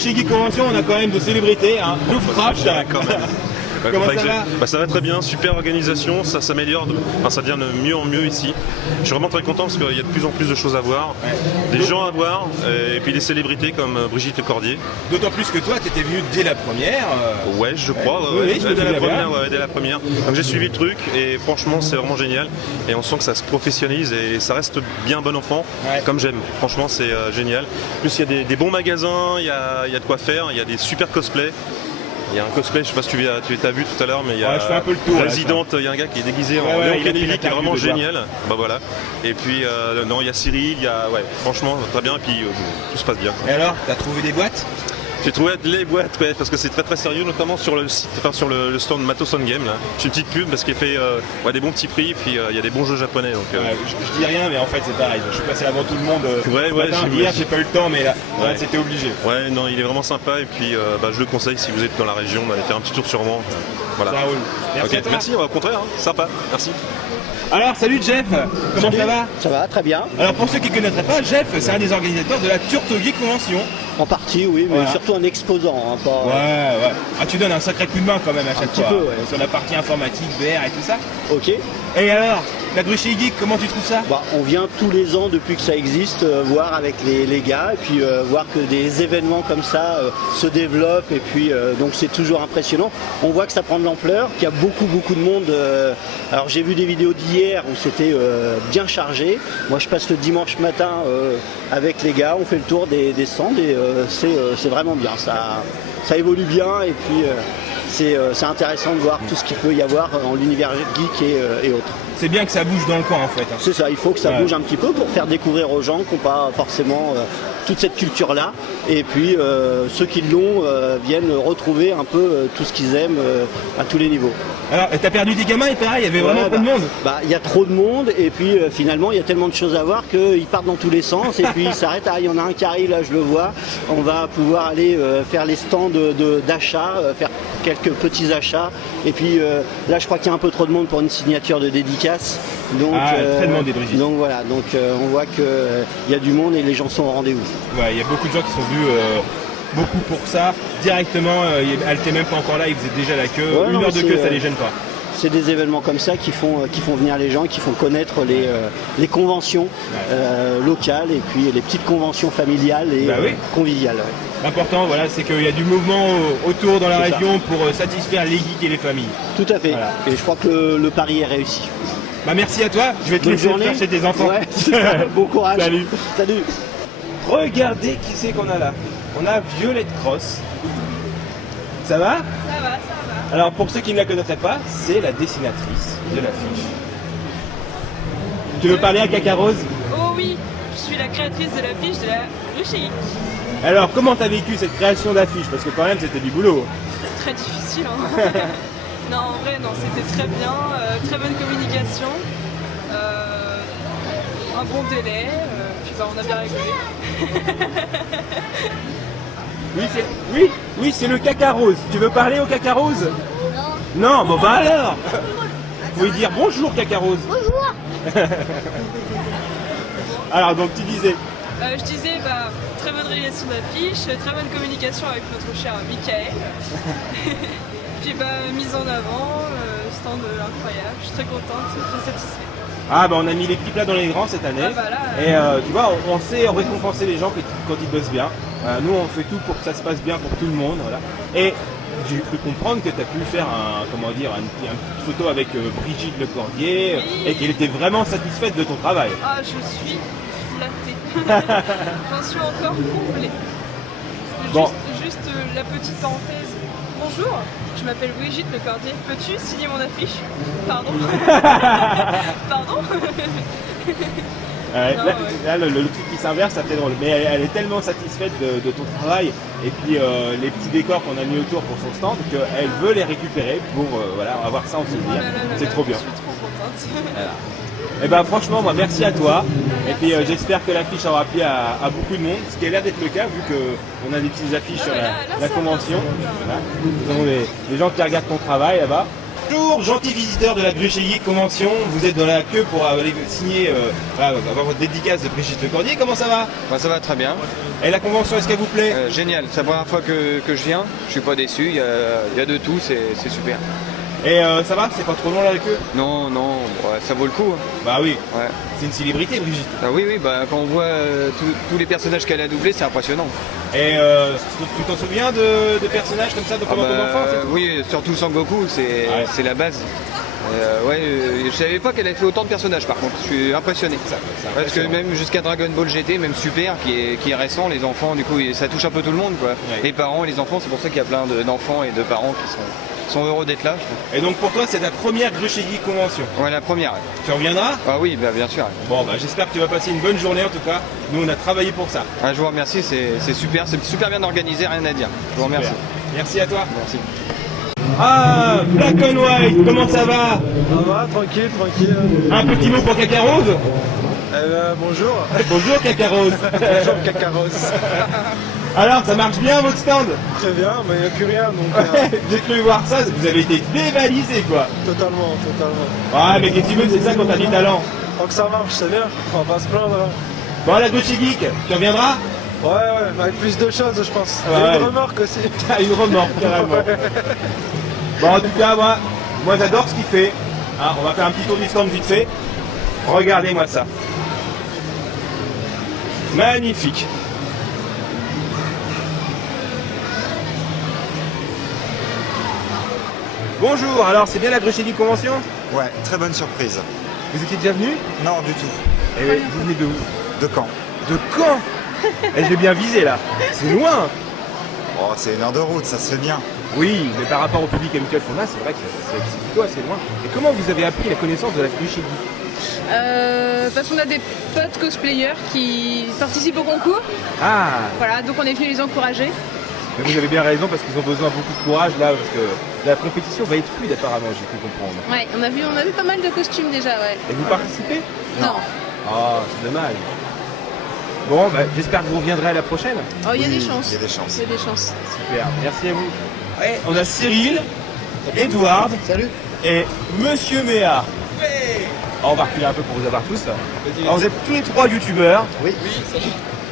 Bruchy Geek Convention, on a quand même de célébrités, hein. Lou Frappe. Quand même. Comment ça va? Ça va très bien, super organisation, ça s'améliore, ça devient de mieux en mieux ici. Je suis vraiment très content parce qu'il y a de plus en plus de choses à voir, des gens à voir, et puis des célébrités comme Brigitte Lecordier. D'autant plus que toi, tu étais venu dès la première. Ouais, je crois, dès la première. Donc j'ai suivi le truc et franchement c'est vraiment génial. Et on sent que ça se professionnalise et ça reste bien bon enfant, comme j'aime. Franchement c'est génial. En plus il y a des bons magasins, il y a de quoi faire, il y a des super cosplays. Il y a un cosplay, je sais pas si tu l'as vu tout à l'heure, mais il y a je fais un peu le tour, Resident, il y a un gars qui est déguisé en Léon Kennedy qui est vraiment génial. Bah voilà. Et puis non, il y a Cyril, il y a franchement très bien et puis tout se passe bien. Et alors, t'as trouvé des boîtes? J'ai trouvé les boîtes, parce que c'est très très sérieux, notamment sur le site, sur le stand Matos on Game là. J'ai une petite pub parce qu'il fait des bons petits prix et puis il y a des bons jeux japonais. Donc, je dis rien, mais en fait c'est pareil. Je suis passé avant tout le monde. Hier j'ai pas eu le temps, mais là c'était obligé. Ouais, non, il est vraiment sympa et puis je le conseille si vous êtes dans la région d'aller faire un petit tour sûrement. Voilà. Ça roule. Merci à toi. Merci, au contraire, sympa, merci. Alors salut Jeff, comment ça va? Ça va, très bien. Alors pour ceux qui ne connaîtraient pas, Jeff c'est un des organisateurs de la Turtle Geek Convention. En partie oui, mais surtout un exposant. Hein, pas... Ouais. Ah tu donnes un sacré coup de main quand même à chaque fois. Peu, sur la partie informatique, VR et tout ça. Ok. Et alors, la Bruchy Geek, comment tu trouves ça? On vient tous les ans depuis que ça existe, voir avec les gars, et puis voir que des événements comme ça se développent, et puis donc c'est toujours impressionnant. On voit que ça prend de l'ampleur, qu'il y a beaucoup de monde. Alors j'ai vu des vidéos d'hier où c'était bien chargé. Moi je passe le dimanche matin avec les gars, on fait le tour des stands et c'est vraiment bien. Ça évolue bien et puis c'est intéressant de voir tout ce qu'il peut y avoir dans l'univers geek et autres. C'est bien que ça bouge dans le coin en fait. Hein. C'est ça, il faut que ça bouge un petit peu pour faire découvrir aux gens qui n'ont pas forcément toute cette culture-là. Et puis ceux qui l'ont viennent retrouver un peu tout ce qu'ils aiment à tous les niveaux. Alors, t'as perdu des gamins et pareil, il y avait vraiment trop de monde. Il y a trop de monde et puis finalement il y a tellement de choses à voir qu'ils partent dans tous les sens et puis ils s'arrêtent. Ah, il y en a un qui arrive, là je le vois. On va pouvoir aller faire les stands d'achat, faire quelques petits achats. Et puis là je crois qu'il y a un peu trop de monde pour une signature de dédicace. Donc, très demandé, Brigitte. Donc voilà, on voit qu'il y a du monde et les gens sont au rendez-vous. Ouais, il y a beaucoup de gens qui sont venus beaucoup pour ça. Directement, elle n'était même pas encore là, ils faisaient déjà la queue. Ouais, Une heure de queue, ça les gêne pas. C'est des événements comme ça qui font venir les gens, qui font connaître les conventions locales et puis les petites conventions familiales et conviviales. Ouais. L'important, voilà, c'est qu'il y a du mouvement autour dans la région pour satisfaire les geeks et les familles. Tout à fait. Voilà. Et je crois que le pari est réussi. Merci à toi. Je vais te laisser chercher tes enfants. Ouais, bon courage. Salut. Salut. Regardez qui c'est qu'on a là. On a Violette Cross. Ça va? Ça va. Alors pour ceux qui ne la connaîtraient pas, c'est la dessinatrice de l'affiche. Tu veux parler à Cacarose? Oh oui, je suis la créatrice de l'affiche de la Bruchy Geek. Alors comment t'as vécu cette création d'affiche? Parce que quand même c'était du boulot. Très difficile hein. Non en vrai non, c'était très bien, très bonne communication, un bon délai, puis on a bien rigolé. Oui, c'est le Cacarose. Tu veux parler au Cacarose? Non. Non, alors faut lui dire bonjour Cacarose. Bonjour. Alors donc tu disais. Je disais très bonne réalisation d'affiche, très bonne communication avec notre cher Michael. Puis mise en avant, stand incroyable, je suis très contente, très satisfaite. On a mis les petits plats dans les grands cette année. Et tu vois, on sait récompenser les gens quand ils bossent bien. Nous on fait tout pour que ça se passe bien pour tout le monde. Voilà. Et j'ai cru comprendre que tu as pu faire une petite photo avec Brigitte Lecordier et qu'elle était vraiment satisfaite de ton travail. Ah, je suis flattée. J'en suis encore comblée. Juste la petite parenthèse. Bonjour, je m'appelle Brigitte Lecordier. Peux-tu signer mon affiche? Pardon. Pardon. Là, le truc qui s'inverse, ça fait drôle. Mais elle est tellement satisfaite de ton travail et puis les petits décors qu'on a mis autour pour son stand qu'elle veut les récupérer pour avoir ça en souvenir. C'est trop bien. Je suis trop contente. Et franchement, moi merci à toi. Et puis j'espère que l'affiche aura plu à beaucoup de monde, ce qui a l'air d'être le cas vu qu'on a des petites affiches sur la convention. Voilà. Nous avons les gens qui regardent ton travail là-bas. Bonjour, gentil visiteur de la Grue chez Geek Convention. Vous êtes dans la queue pour aller signer, avoir votre dédicace de Brigitte Lecordier. Comment ça va? Ça va très bien. Et la convention, est-ce qu'elle vous plaît? Génial, c'est la première fois que je viens. Je suis pas déçu, il y a de tout, c'est super. Et ça va? C'est pas trop long là la queue? Non, ouais, ça vaut le coup. Hein. Bah oui, Ouais. c'est une célébrité Brigitte. Ah oui, quand on voit tous les personnages qu'elle a doublés, c'est impressionnant. Et tu t'en souviens de personnages comme ça de pendant ton enfance? Oui, surtout Sangoku, c'est la base. Je savais pas qu'elle avait fait autant de personnages par contre, je suis impressionné. Parce que même jusqu'à Dragon Ball GT, même Super, qui est récent, les enfants, du coup, ça touche un peu tout le monde, quoi. Ouais. Les parents et les enfants, c'est pour ça qu'il y a plein d'enfants et de parents qui sont heureux d'être là. Et donc pour toi, c'est ta première Grue chez Geek Convention. Ouais, la première. Tu reviendras? Ah oui, bien sûr. Bon, bah j'espère que tu vas passer une bonne journée en tout cas. Nous, on a travaillé pour ça. Je vous remercie, c'est super bien organisé, rien à dire. Je vous remercie. Merci à toi. Merci. Ah, Black and White, comment ça va? Ça va, tranquille. Un petit mot pour Cacarose? Bonjour. Bonjour Cacarose. Bonjour Cacaros. Alors, ça marche bien votre stand? Très bien, mais il n'y a plus rien, donc J'ai cru voir ça, vous avez été dévalisé quoi. totalement. Ouais, mais qu'est-ce que tu veux, c'est ça quand t'as du talent. Tant que ça marche, c'est bien, on va pas se plaindre. Hein. Bon, la Grue chez Geek, tu reviendras? Ouais, avec plus de choses, je pense. Ouais. Et une remorque aussi. Ah, une remorque, carrément. Bon, en tout cas, moi j'adore ce qu'il fait. Hein, on va faire un petit tour du stand vite fait. Regardez-moi ça. Magnifique. Bonjour, alors c'est bien la Grue chez Geek Convention? Ouais, très bonne surprise. Vous étiez déjà venu? Non, du tout. Et vous venez de où? De Caen. De Caen? Et je l'ai bien visé là. C'est loin. Oh, c'est 1 heure de route, ça se fait bien. Oui, mais par rapport au public habituel qu'on a, c'est vrai que c'est plutôt assez loin. Et comment vous avez appris la connaissance de la Grue chez Geek? Parce qu'on a des potes cosplayers qui participent au concours. Ah, Voilà, donc on est venu les encourager. mais vous avez bien raison parce qu'ils ont besoin de beaucoup de courage là, parce que la compétition va être fluide apparemment, j'ai pu comprendre. Ouais, on a vu pas mal de costumes déjà, ouais. Et vous participez? Non. Ah, c'est dommage. Bon, bah, j'espère que vous reviendrez à la prochaine. Oh, il y a Oui, des chances. il y a des chances. Il y a des chances. Super, merci à vous. Ouais, on a Cyril, Edouard et Monsieur Méa. Alors, on va reculer un peu pour vous avoir tous. Alors, vous êtes tous les trois youtubeurs. Oui.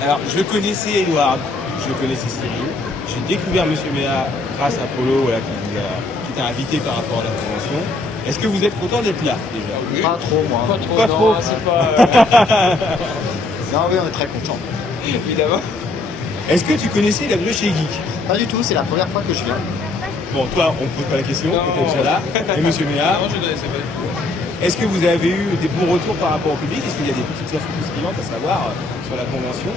Alors, je connaissais Edouard, je connaissais Cyril. J'ai découvert Monsieur Méa grâce à Polo, voilà, qui t'a invité par rapport à la convention. Est-ce que vous êtes content d'être là déjà? Pas trop, moi. Pas trop. Non, oui, on est très contents. Évidemment. Est-ce que tu connaissais la Grue chez Geek? Pas du tout, c'est la première fois que je viens. Bon, toi, on ne pose pas la question, tu étais déjà là. Et Monsieur Méa? Non, je ne connaissais pas. Est-ce que vous avez eu des bons retours par rapport au public? Est-ce qu'il y a des petites infos croustillantes à savoir sur la convention?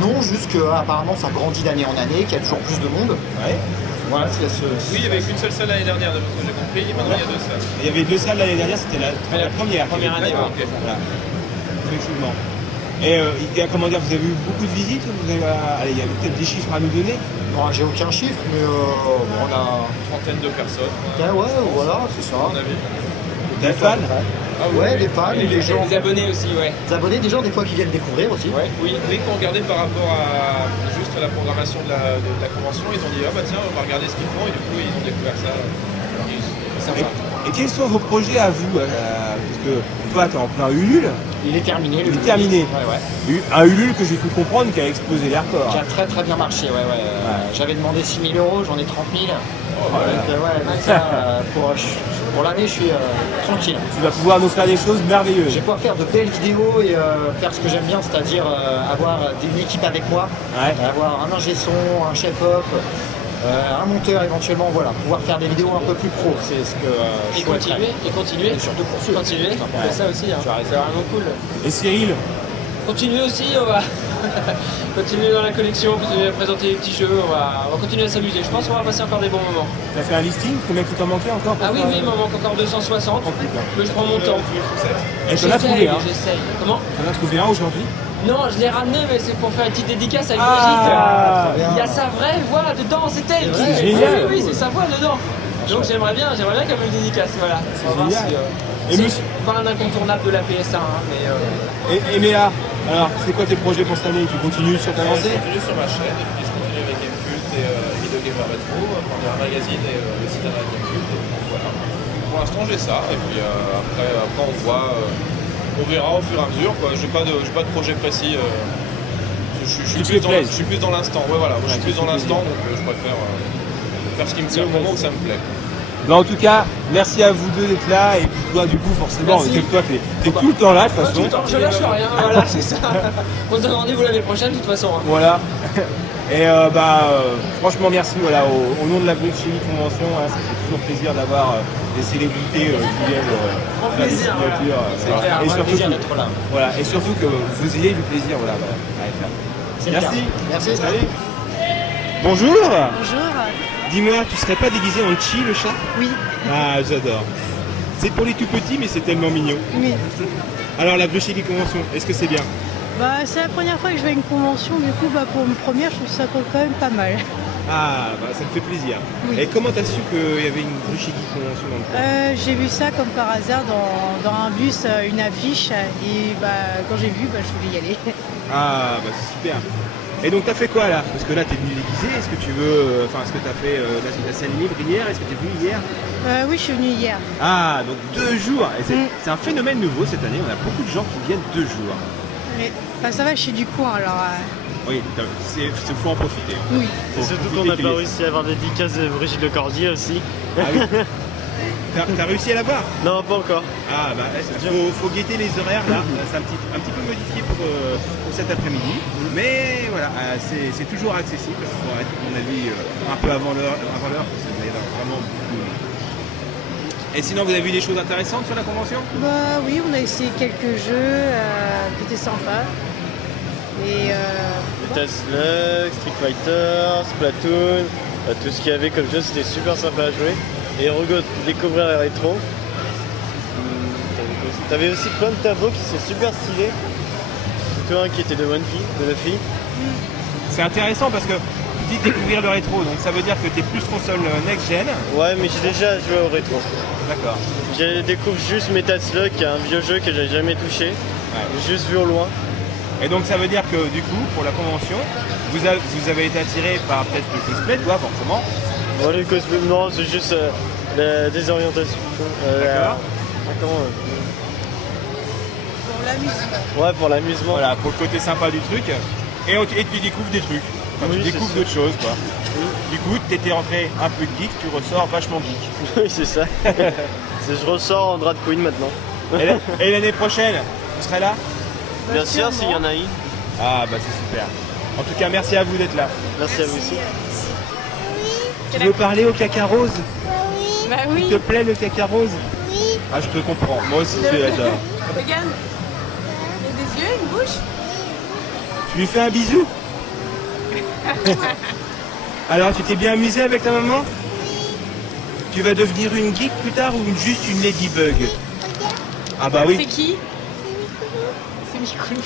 Non, juste que apparemment ça grandit d'année en année, qu'il y a toujours plus de monde. Ouais. Voilà, c'est Oui, il n'y avait qu'une seule salle l'année dernière, de ce que j'ai compris. Maintenant, il y a 2 salles. Il y avait 2 salles l'année dernière, c'était la première. Première année, D'accord. ok. Voilà. Effectivement. Et comment dire, vous avez eu beaucoup de visites? Vous avez, allez, il y a peut-être des chiffres à nous donner? Non, j'ai aucun chiffre, mais on a. Une trentaine de personnes. Ouais, voilà, c'est ça. On a vu. Des fans? Ouais, les fans, les gens. Les abonnés aussi, ouais. Les abonnés, des gens des fois qui viennent découvrir aussi. Ouais. Oui, dès qu'on regardait par rapport à juste la programmation de la convention, ils ont dit ah bah tiens, on va regarder ce qu'ils font et du coup ils ont découvert ça. C'est sympa. Et quels sont vos projets à vous? Parce que toi, tu es en plein Ulule. Il est terminé. Il est terminé. Ouais. Un Ulule que j'ai pu comprendre qui a explosé les records. Qui a très bien marché, ouais. J'avais demandé 6 000 €, j'en ai 30 000. Donc ça, pour l'année, je suis tranquille. Tu vas pouvoir nous faire des choses merveilleuses. Je vais pouvoir faire de belles vidéos et faire ce que j'aime bien, c'est-à-dire avoir une équipe avec moi, avoir un ingé son, un chef-op, un monteur éventuellement, voilà, pouvoir faire des vidéos un peu plus pro, c'est ce que je souhaiterais. Et continuer, Et surtout poursuivre. continuer, c'est ça aussi, hein. C'est vraiment cool. Et Cyril? Continuer aussi, on va continuer dans la collection, continuer à présenter les petits jeux, on va continuer à s'amuser. Je pense qu'on va passer encore des bons moments. Tu as fait un listing? Combien il t'en manquait encore? Ah oui, il m'en manque encore 260, mais je prends mon temps. Et tu en as trouvé un? J'essaye. Comment? Tu en as trouvé un aujourd'hui? Non, je l'ai ramené, mais c'est pour faire une petite dédicace avec Ah, Brigitte. Il y a sa vraie voix dedans, c'est elle qui... C'est génial. Oui, c'est sa voix dedans. Donc j'aimerais bien qu'elle me le dédicace, voilà. On va voir génial. si, Et c'est monsieur- pas un incontournable de la PS1, hein, mais... Et Méa, alors c'est quoi tes projets pour cette année? Tu continues sur ta Je lancée? continue sur ma chaîne et puis je continue avec Gamecult et Video Gamer Retro, enfin, un magazine et le site internet Gamecult. Et voilà. l'instant j'ai ça, et puis après on voit, on verra au fur et à mesure, quoi. J'ai pas de projet précis. Je suis plus dans l'instant, ouais, voilà. Moi, je suis plus dans l'instant, donc je préfère faire ce qui me plaît au moment où ça me plaît. Bah, en tout cas, merci à vous deux d'être là, et puis toi du coup forcément, toi t'es tout le temps là de toute façon. Je lâche rien, voilà, c'est ça. On se donne rendez-vous l'année prochaine de toute façon. Hein. Voilà. Et franchement merci, voilà, au nom de la Bruxelles Convention, hein, ça fait toujours plaisir d'avoir des célébrités qui viennent faire des signatures. Et surtout plaisir d'être là. Voilà, et surtout que vous ayez du plaisir, voilà, à être là. Merci. Merci. Allez. Bonjour. Bonjour. Dis-moi, tu serais pas déguisé en Chi, le chat? Oui. Ah, j'adore. C'est pour les tout petits, mais c'est tellement mignon. Oui. Alors, la Bruxelles Convention, est-ce que c'est bien? Bah, c'est la première fois que je vais à une convention, du coup, pour une première, je trouve ça quand même pas mal. Ah, bah ça me fait plaisir. Oui. Et comment t'as su qu'il y avait une Bruxelles Convention dans le coin? J'ai vu ça comme par hasard dans un bus, une affiche, et quand j'ai vu, je voulais y aller. Ah, bah c'est super. Et donc t'as fait quoi là? Parce que là t'es venu déguisé, est-ce que tu veux... est-ce que t'as fait la scène libre hier? Est-ce que t'es venu hier? Oui, je suis venue hier. Ah, donc 2 jours. Et c'est un phénomène nouveau cette année, on a beaucoup de gens qui viennent 2 jours. Mais, ça va, je suis du coin, alors... Oui, faut en profiter. Oui. C'est surtout qu'on n'a pas réussi à avoir des dédicaces de Brigitte Lecordier aussi. Ah oui. T'as réussi à la voir? Non, pas encore. Ah bah faut guetter les horaires là, c'est un petit peu modifié pour cet après-midi, mais voilà, c'est toujours accessible, il faut être à mon avis un peu avant l'heure, parce qu'il y a vraiment beaucoup. Et sinon vous avez vu des choses intéressantes sur la convention? Bah oui, on a essayé quelques jeux qui étaient sympas. Et Tesla, Street Fighter, Splatoon, tout ce qu'il y avait comme jeu, c'était super sympa à jouer. Et découvrir les rétros. T'avais aussi plein de tableaux qui sont super stylés. Surtout un qui était de One Piece, de Luffy. C'est intéressant parce que tu dis découvrir le rétro, donc ça veut dire que t'es plus console next-gen. Ouais, mais j'ai déjà joué au rétro. D'accord. J'ai découvert juste Metal Slug, qui est un vieux jeu que j'avais jamais touché. Ouais. J'ai juste vu au loin. Et donc ça veut dire que du coup, pour la convention, vous avez été attiré par peut-être le cosplay, toi forcément. Bon, le cosplay, non, c'est juste la désorientation. D'accord. pour l'amusement. Ouais, pour l'amusement. Voilà, pour le côté sympa du truc. Et tu découvres des trucs. Enfin, tu découvres d'autres choses, quoi. Oui. Du coup, t'étais rentré un peu geek, tu ressors vachement geek. Oui, c'est ça. Je ressors en drag queen maintenant. Et l'année prochaine, tu serais là? Bien sûr, s'il y en a une. Ah bah c'est super. En tout cas, merci à vous d'être là. Merci à vous aussi. Tu veux parler au caca rose? Oui. Bah oui. Il te plaît le caca rose? Oui. Ah, je te comprends. Moi aussi, je l'adore. Regarde. Il y a des yeux, une bouche. Tu lui fais un bisou? Alors, tu t'es bien amusé avec ta maman? Tu vas devenir une geek plus tard ou juste une ladybug? Ah bah oui. C'est qui? C'est Micoulous.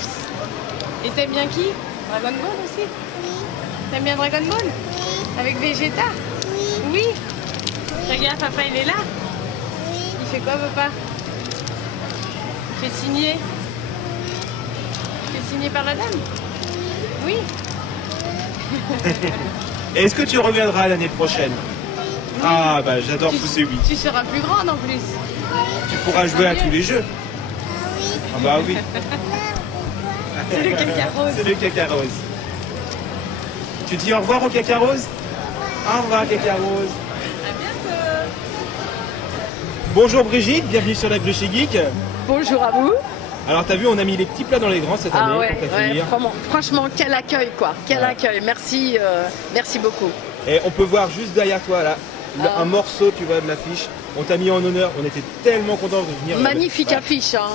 Et t'aimes bien qui? Dragon Ball aussi? Oui. T'aimes bien Dragon Ball? Oui. Avec Vegeta? Oui. Oui. Regarde, papa il est là? Oui. Il fait quoi, papa? Il fait signer? Il fait signer par la dame? Oui. Est-ce que tu reviendras l'année prochaine? Oui. Ah bah j'adore pousser oui. Tu seras plus grande en plus. Tu pourras jouer à tous les jeux. Ah bah oui. C'est le caca rose. C'est le caca rose. Tu dis au revoir au caca rose? Au revoir caca rose. À bientôt. Bonjour Brigitte, bienvenue sur la Bruxelles Geek. Bonjour à vous. Alors t'as vu, on a mis les petits plats dans les grands cette année pour t'accueillir. Franchement, quel accueil quoi, quel accueil, merci, merci beaucoup. Et on peut voir juste derrière toi là, un morceau tu vois de l'affiche. On t'a mis en honneur, on était tellement contents de venir. Magnifique affiche, hein.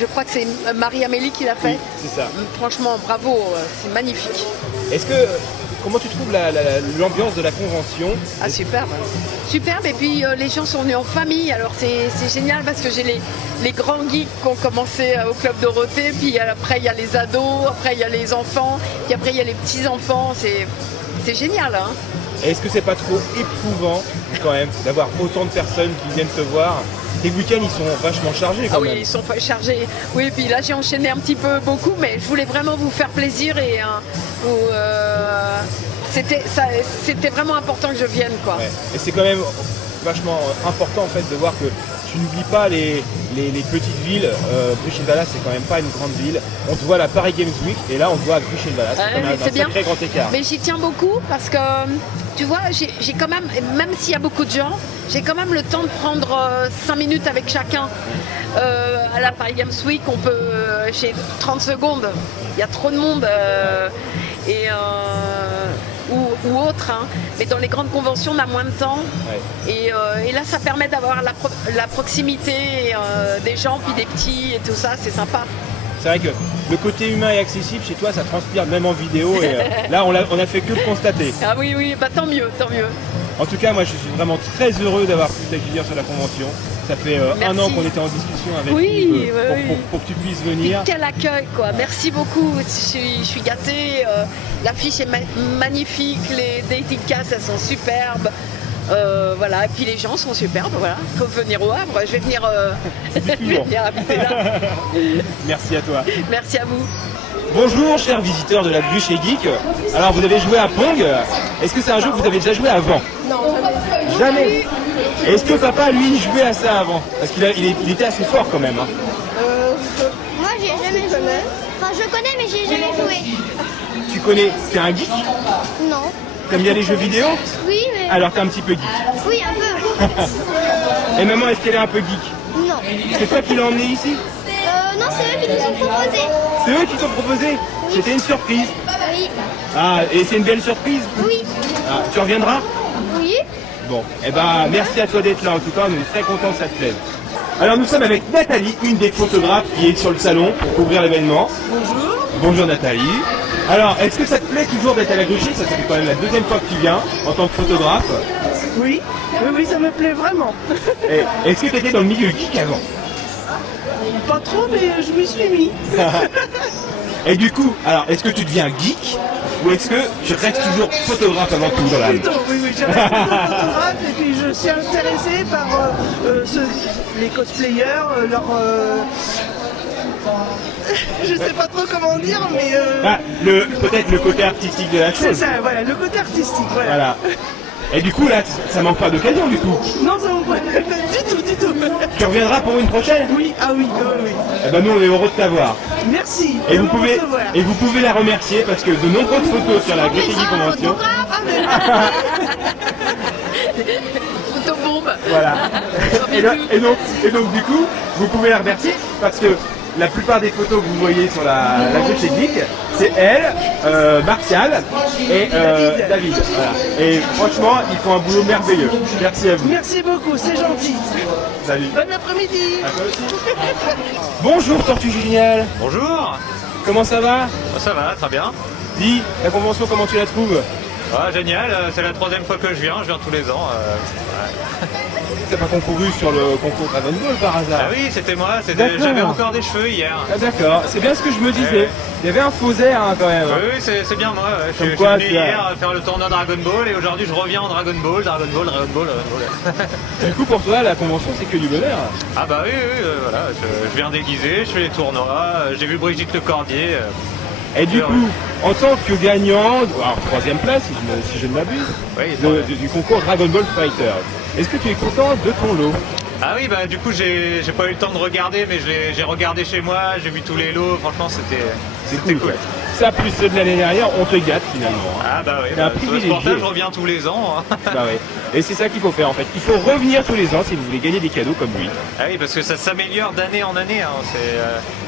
Je crois que c'est Marie-Amélie qui l'a fait. Oui, c'est ça. Franchement, bravo, c'est magnifique. Est-ce que, comment tu trouves l'ambiance de la convention? Ah superbe, superbe, et puis les gens sont venus en famille, alors c'est génial parce que j'ai les grands geeks qui ont commencé au Club Dorothée, puis après il y a les ados, après il y a les enfants, puis après il y a les petits-enfants, c'est génial. Hein. Est-ce que c'est pas trop éprouvant quand même d'avoir autant de personnes qui viennent te voir? Les week-ends ils sont vachement chargés quand même. Ah oui, ils sont chargés. Oui, puis là j'ai enchaîné un petit peu beaucoup, mais je voulais vraiment vous faire plaisir et c'était vraiment important que je vienne quoi. Ouais. Et c'est quand même vachement important en fait de voir que tu n'oublies pas les petites villes. Grüchenwalder, c'est quand même pas une grande ville. On te voit à la Paris Games Week et là on te voit à Grüchenwalder. C'est quand même un sacré grand écart. Mais j'y tiens beaucoup parce que tu vois, j'ai quand même s'il y a beaucoup de gens, j'ai quand même le temps de prendre 5 minutes avec chacun. À la Paris Games Week, on peut, j'ai 30 secondes. Il y a trop de monde. Ou autre, hein. Mais dans les grandes conventions on a moins de temps et là ça permet d'avoir la proximité des gens puis des petits et tout ça, c'est sympa. C'est vrai que le côté humain et accessible chez toi ça transpire même en vidéo et là on a fait que le constater. Ah oui, bah tant mieux. En tout cas moi je suis vraiment très heureux d'avoir pu t'accueillir sur la convention. Ça fait 1 an qu'on était en discussion avec Yves pour que tu puisses venir. Et quel accueil quoi, merci beaucoup, je suis gâtée, l'affiche est magnifique, les dating casts elles sont superbes, voilà, et puis les gens sont superbes, voilà, faut venir au Havre, je vais venir habiter là. Merci à toi. Merci à vous. Bonjour chers visiteurs de la Bûche et Geek. Alors vous avez joué à Pong, est-ce que c'est un jeu que vous avez déjà joué avant? Non, jamais. Est-ce que papa lui jouait à ça avant? Parce qu'il était assez fort quand même. Hein. Moi j'ai jamais joué. Enfin je connais mais j'ai jamais joué. Tu connais? T'es un geek? Non. T'aimes bien les jeux vidéo? Oui mais... Alors t'es un petit peu geek? Oui un peu. Et maman, est-ce qu'elle est un peu geek? Non. C'est toi qui l'as emmené ici? Non, c'est eux qui nous ont proposé. C'est eux qui t'ont proposé? Oui. C'était une surprise? Oui. Ah, et c'est une belle surprise? Oui. Ah, tu reviendras? Oui. Bon, eh ben merci à toi d'être là en tout cas, on est très contents que ça te plaise. Alors nous sommes avec Nathalie, une des photographes qui est sur le salon pour couvrir l'événement. Bonjour. Bonjour Nathalie. Alors, est-ce que ça te plaît toujours d'être à la Gruchy? Ça fait quand même la 2e fois que tu viens en tant que photographe. Oui, ça me plaît vraiment. Est-ce que tu étais dans le milieu geek avant? Pas trop, mais je m'y suis mis. Et du coup, alors, est-ce que tu deviens geek ou est-ce que tu restes toujours photographe avant tout dans l'âme? Oui, je reste photographe et puis je suis intéressée par les cosplayers, je sais pas trop comment dire, mais... peut-être le côté artistique de la chose. C'est ça, voilà, le côté artistique, voilà. Et du coup, là, ça manque pas d'occasion, du coup? Non, ça manque pas du tout. Tu reviendras pour une prochaine? Oui, oui. Eh ben, nous, on est heureux de t'avoir. Merci. Et vous pouvez la remercier parce que de nombreuses photos sur la Gruchy Convention. Photobombe. Voilà. Et donc, du coup, vous pouvez la remercier parce que la plupart des photos que vous voyez sur la Gruchy Geek, c'est elle, Martial et David. Voilà. Et franchement, ils font un boulot merveilleux. Merci à vous. Merci beaucoup, c'est gentil. Salut. Bon après-midi. À toi aussi. Bonjour Tortue Géniale. Bonjour. Comment ça va? Ça va, très bien. Dis, la convention, comment tu la trouves? Ah, génial, c'est la 3e fois que je viens tous les ans. T'as pas concouru sur le concours Dragon Ball par hasard? Ah oui, c'était moi, j'avais encore des cheveux hier. Ah d'accord, c'est bien ce que je me disais. Il y avait un faux air quand même. Oui, c'est bien moi. Je suis quoi, venu hier faire le tournoi Dragon Ball et aujourd'hui je reviens en Dragon Ball. Du coup pour toi la convention c'est que du bonheur. Ah bah oui, voilà, je viens déguisé, je fais les tournois, j'ai vu Brigitte Lecordier. Et du coup, en tant que gagnant, alors 3e place si je ne m'abuse, du concours Dragon Ball Fighter, est-ce que tu es content de ton lot? Ah oui, bah du coup j'ai pas eu le temps de regarder, mais j'ai regardé chez moi, j'ai vu tous les lots, franchement c'était cool. Ça plus ceux de l'année dernière, on te gâte finalement. Ah bah oui, c'est un privilégié. C'est pour ça que je reviens tous les ans. Hein. Bah oui. Et c'est ça qu'il faut faire en fait. Il faut revenir tous les ans si vous voulez gagner des cadeaux comme lui. Ah oui, parce que ça s'améliore d'année en année. Hein.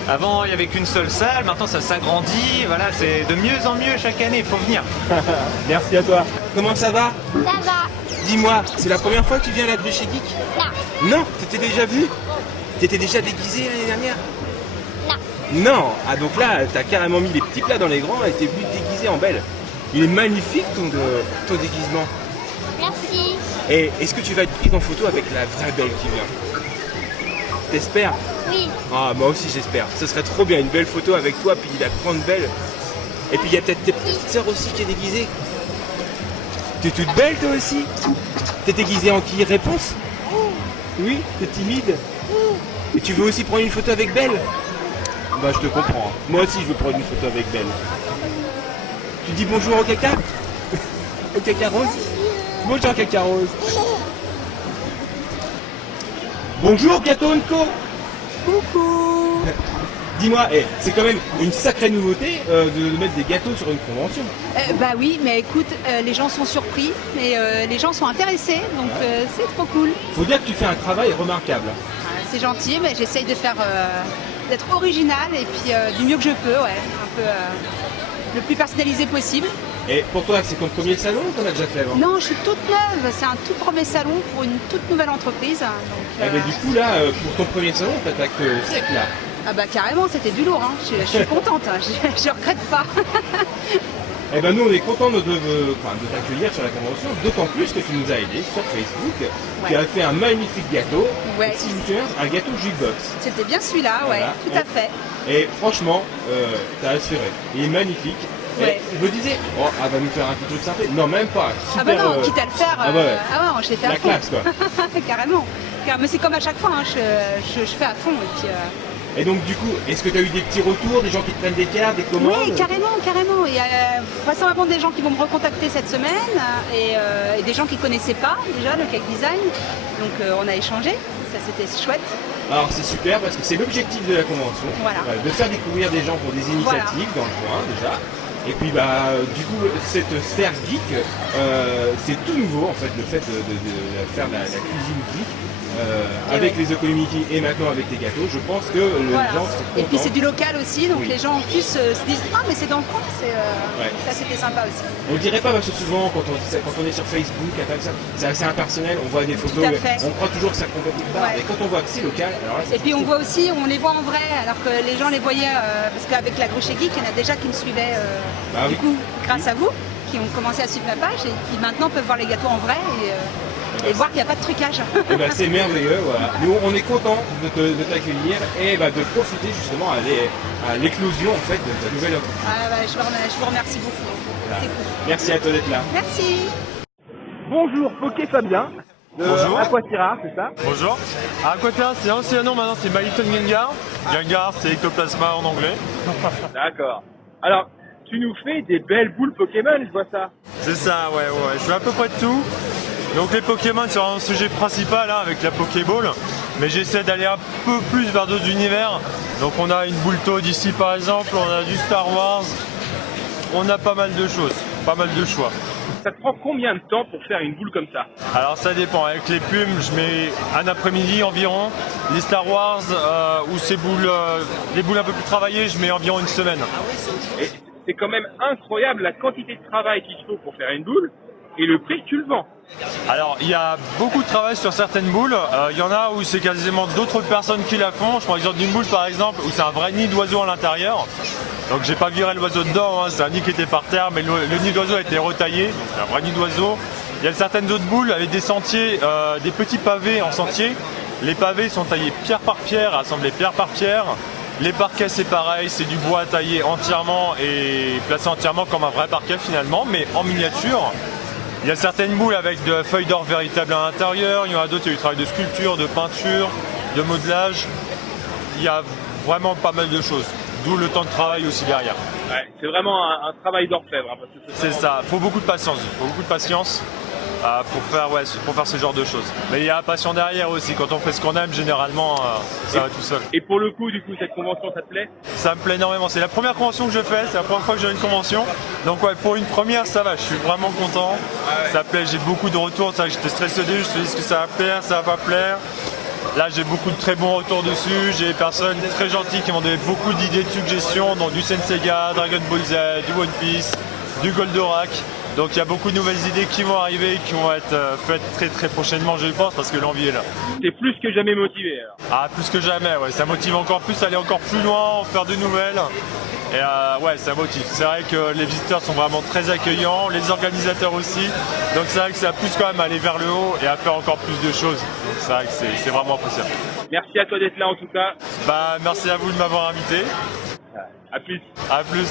Avant il n'y avait qu'une seule salle, maintenant ça s'agrandit. Voilà, c'est de mieux en mieux chaque année, il faut venir. Merci à toi. Comment ça va? Ça va. Dis-moi, c'est la première fois que tu viens à la Gruchy Geek? Non. Non? T'étais déjà vu? T'étais déjà déguisé l'année dernière? Non. Non. Ah donc là, t'as carrément mis les petits plats dans les grands et t'es venu te déguiser en belle. Il est magnifique ton déguisement. Merci. Et est-ce que tu vas être prise en photo avec la vraie belle qui vient? T'espères? Oui. Ah moi aussi j'espère. Ce serait trop bien, une belle photo avec toi puis la grande belle. Et puis il y a peut-être tes petites sœurs aussi qui est déguisée. T'es toute belle toi aussi? T'es déguisée en qui? Réponse? Oui? T'es timide? Et tu veux aussi prendre une photo avec Belle? Bah je te comprends. Moi aussi je veux prendre une photo avec Belle. Tu dis bonjour au caca? Au caca rose? Bonjour caca rose. Bonjour Gâteau Co. Coucou. Dis-moi, c'est quand même une sacrée nouveauté de mettre des gâteaux sur une convention. Bah oui, mais écoute, les gens sont surpris, mais les gens sont intéressés, donc c'est trop cool. Faut dire que tu fais un travail remarquable. C'est gentil, mais j'essaye de faire d'être original et puis du mieux que je peux, ouais, un peu le plus personnalisé possible. Et pour toi, c'est ton premier salon ou t'en as déjà fait avant? Non, je suis toute neuve, c'est un tout premier salon pour une toute nouvelle entreprise. Donc, du coup là, pour ton premier salon, t'attaques au siècle là. Ah bah carrément, c'était du lourd, hein. Je suis contente, je regrette pas. Eh ben nous on est contents de t'accueillir sur la convention, d'autant plus que tu nous as aidé sur Facebook, qui a fait un magnifique gâteau, si je me souviens, un gâteau jukebox. C'était bien celui-là, Voilà. tout à fait. Et franchement, t'as assuré, il est magnifique. Et je me disais, elle va nous faire un petit truc sympa. Non, même pas. Super, ah bah non, quitte à le faire, je l'ai fait à fond. La classe quoi. Carrément. Mais c'est comme à chaque fois, hein, je fais à fond. Et puis, Et donc du coup, est-ce que tu as eu des petits retours, des gens qui te prennent des cartes, des commandes? Oui, carrément. Il y a vraisemblablement des gens qui vont me recontacter cette semaine et des gens qui ne connaissaient pas déjà le cake design. Donc on a échangé, ça c'était chouette. Alors c'est super parce que c'est l'objectif de la convention, de faire découvrir des gens pour des initiatives dans le coin déjà. Et puis du coup cette sphère geek, c'est tout nouveau en fait, le fait de faire de la cuisine geek. Avec les Okonomiki et maintenant avec les gâteaux, je pense que les gens sont contents. Et puis c'est du local aussi, donc les gens en plus se disent ah mais c'est dans le coin, ça c'était sympa aussi. On dirait pas parce que souvent quand on est sur Facebook, c'est assez impersonnel, on voit des photos, on croit toujours que ça compte quelque part, et quand on voit que c'est local, alors là, et puis on voit aussi, on les voit en vrai, alors que les gens les voyaient, parce qu'avec la Gauche Geek, il y en a déjà qui me suivaient du coup grâce à vous, qui ont commencé à suivre ma page et qui maintenant peuvent voir les gâteaux en vrai et voir qu'il n'y a pas de trucage. C'est merveilleux, voilà. Nous on est content de t'accueillir et de profiter justement à l'éclosion en fait de ta nouvelle offre. Je vous remercie beaucoup. Voilà. Merci à toi d'être là. Merci. Bonjour, Poké Fabien. Bonjour. Aquatira, c'est ça? Bonjour. Aquatira, c'est l'ancien nom, maintenant c'est My Little Gengar. Gengar, c'est Ectoplasma en anglais. D'accord. Alors, tu nous fais des belles boules Pokémon, je vois ça. C'est ça, ouais. Je fais à peu près de tout. Donc les Pokémon, c'est un sujet principal avec la Pokéball, mais j'essaie d'aller un peu plus vers d'autres univers. Donc on a une boule Toad ici par exemple, on a du Star Wars, on a pas mal de choses, pas mal de choix. Ça te prend combien de temps pour faire une boule comme ça? Alors ça dépend, avec les plumes, je mets un après-midi environ. Les Star Wars ou ces boules, les boules un peu plus travaillées, je mets environ une semaine. Et c'est quand même incroyable la quantité de travail qu'il faut pour faire une boule et le prix que tu le vends. Alors il y a beaucoup de travail sur certaines boules, il y en a où c'est quasiment d'autres personnes qui la font. Je prends l'exemple d'une boule par exemple où c'est un vrai nid d'oiseau à l'intérieur. Donc j'ai pas viré l'oiseau dedans, c'est un nid qui était par terre, mais le nid d'oiseau a été retaillé, donc c'est un vrai nid d'oiseau. Il y a certaines autres boules avec des sentiers, des petits pavés en sentier. Les pavés sont taillés pierre par pierre, assemblés pierre par pierre. Les parquets c'est pareil, c'est du bois taillé entièrement et placé entièrement comme un vrai parquet finalement, mais en miniature. Il y a certaines boules avec de feuilles d'or véritables à l'intérieur, il y en a d'autres, il y a du travail de sculpture, de peinture, de modelage. Il y a vraiment pas mal de choses, d'où le temps de travail aussi derrière. Ouais, c'est vraiment un travail d'orfèvre. Hein, c'est ça, il faut beaucoup de patience, pour faire ce genre de choses. Mais il y a la passion derrière aussi, quand on fait ce qu'on aime, généralement, ça va tout seul. Et pour le coup, du coup, cette convention, ça te plaît? Ça me plaît énormément, c'est la première convention que je fais, c'est la première fois que j'ai une convention. Donc ouais, pour une première, ça va, je suis vraiment content. Ça plaît, j'ai beaucoup de retours, c'est vrai que j'étais stressé au début, je me suis dit, est-ce que ça va plaire, ça va pas plaire. Là, j'ai beaucoup de très bons retours dessus, j'ai des personnes très gentilles qui m'ont donné beaucoup d'idées de suggestions, donc du Senseiya, Dragon Ball Z, du One Piece, du Goldorak. Donc il y a beaucoup de nouvelles idées qui vont arriver, qui vont être faites très très prochainement, je pense, parce que l'envie est là. T'es plus que jamais motivé alors. Ah, plus que jamais, ouais, ça motive encore plus, aller encore plus loin, faire de nouvelles. Et ouais, ça motive. C'est vrai que les visiteurs sont vraiment très accueillants, les organisateurs aussi. Donc c'est vrai que ça pousse quand même à aller vers le haut et à faire encore plus de choses. Donc c'est vrai que c'est vraiment appréciable. Merci à toi d'être là en tout cas. Merci à vous de m'avoir invité. À plus. À plus.